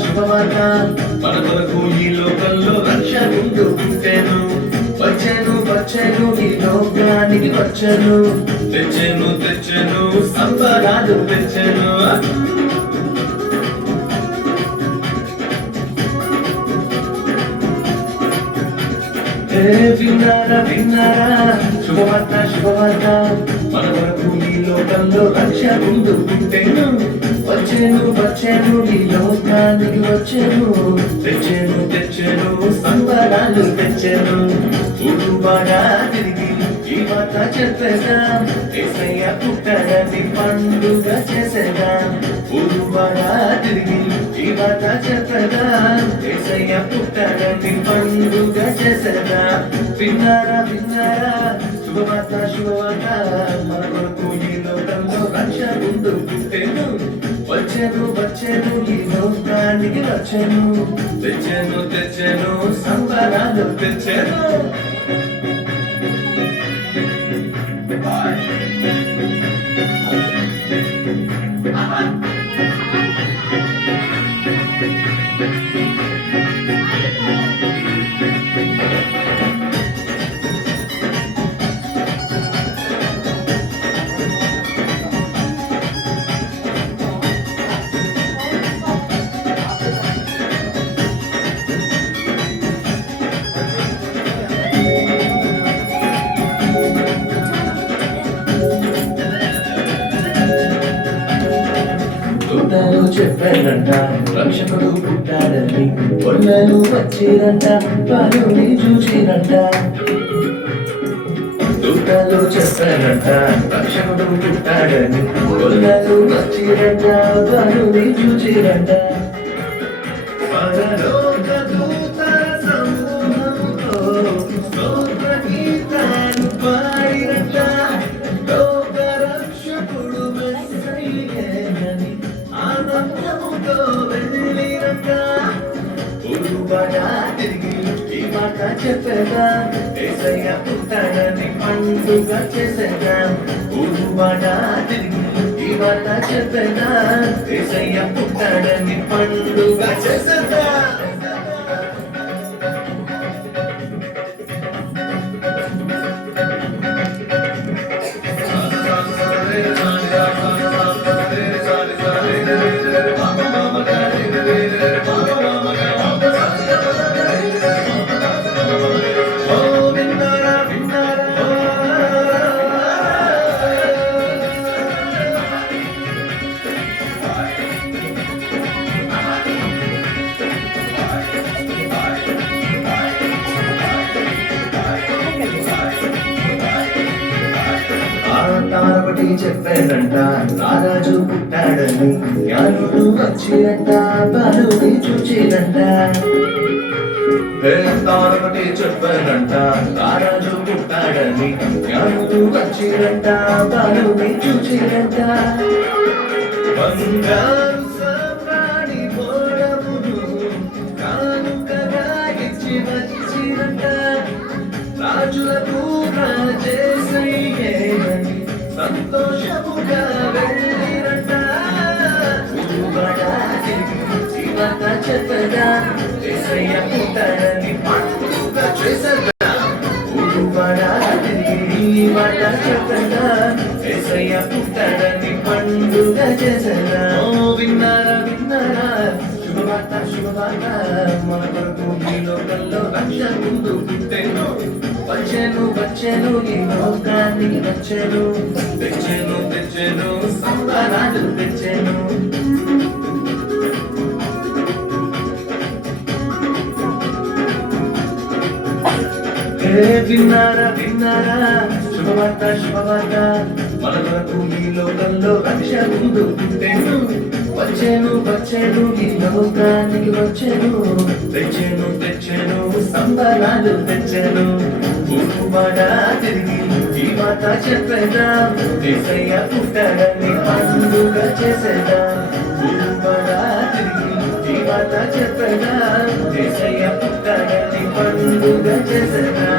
శుభవార్త మన కొరకు ఈ లోకంలో రక్షకుడు పుట్టెను వచ్చెను ఈ లోకానికి వచ్చెను తెచ్చెను సంబరాలు తెచ్చెను విన్నారా శుభవార్త మన కొరకు ఈ లోకంలో రక్షకుడు పుట్టెను వచ్చెను ఈ లోకానికి వచ్చెను తెచ్చెను సంబరాలు తెచ్చెను ఊరువాడా తిరిగి ఈ మాట చెప్పేద్దాం యేసయ్య పుట్టాడని పండుగ చేసేద్దాం ఊరువాడా తిరిగి ఈ మాట చెప్పేద్దాం యేసయ్య పుట్టాడని పండుగ చేసేద్దాం విన్నారా శుభవార్త మన కొరకు ఈ లోకంలో రక్షకుడు పుట్టెను వచ్చెను ఈ లోకానికి వచ్చెను తెచ్చెను సంబరాలు తెచ్చెను తోటలో చెప్పారంట రక్షకుడు పుట్టాడని కొల్లలు వచ్చిరంట పాలుని చూసిరంట తోటలో చెప్పారంట రక్షకుడు పుట్టాడని కొల్లలు వచ్చిరంట పాలుని చూసిరంట పరలోక దూతల సమూహంతో స్తోత్ర గీతాలు పాడిరంట లోక రక్షకుడు మెస్సయ్యేనని ఆనందముతో వెళ్ళిరంట ఊరువాడా తిరిగి ఈ మాట చెప్పేదా యేసయ్య పుట్టాడని పండుగ చేసేదా ఊరువాడా తిరిగి ఈ మాట చెప్పేదా యేసయ్య పుట్టాడని పండుగ చేసేదా తారొకటి చెప్పారంట రారాజు పుట్టాడని జ్ఞానుడు వచ్చిరంట బాలుని చూచిరంట తారొకటి చెప్పారంట రారాజు పుట్టాడని జ్ఞానుడు వచ్చిరంట బాలుని చూచిరంట బంగారు సామ్రాణి గోడమును కానుకగా ఇచ్చి వచ్చిరంట రాజులకు రాజేసయ్యేనని సంతోషముగా వెళ్ళిరంట ఊరువాడా తిరిగి ఈ మాట చెప్పదా యేసయ్య పుట్టాడని పండుగ చేసేదా ఊరువాడా తిరిగి ఈ మాట చెప్పదా యేసయ్య పుట్టాడని పండుగ చేసేదా విన్నారా శుభవార్త మన కొరకు ఈ లోకంలో రక్షకుడు పుట్టెను వచ్చెను ఈ లోకానికి వచ్చెను తెచ్చెను సంబరాలు తెచ్చెను విన్నారా శుభవార్త మన కొరకు ఈ లోకంలో రక్షకుడు పుట్టెను వచ్చెను ఈ లోకానికి వచ్చెను తెచ్చెను సంబరాలు తెచ్చెను ఊరువాడా తిరిగి ఈ మాట చెప్పేదా యేసయ్య పుట్టాడని పండుగ చేసేదా ఊరువాడా తిరిగి ఈ మాట చెప్పేదా యేసయ్య పుట్టాడని పండుగ చేసేదా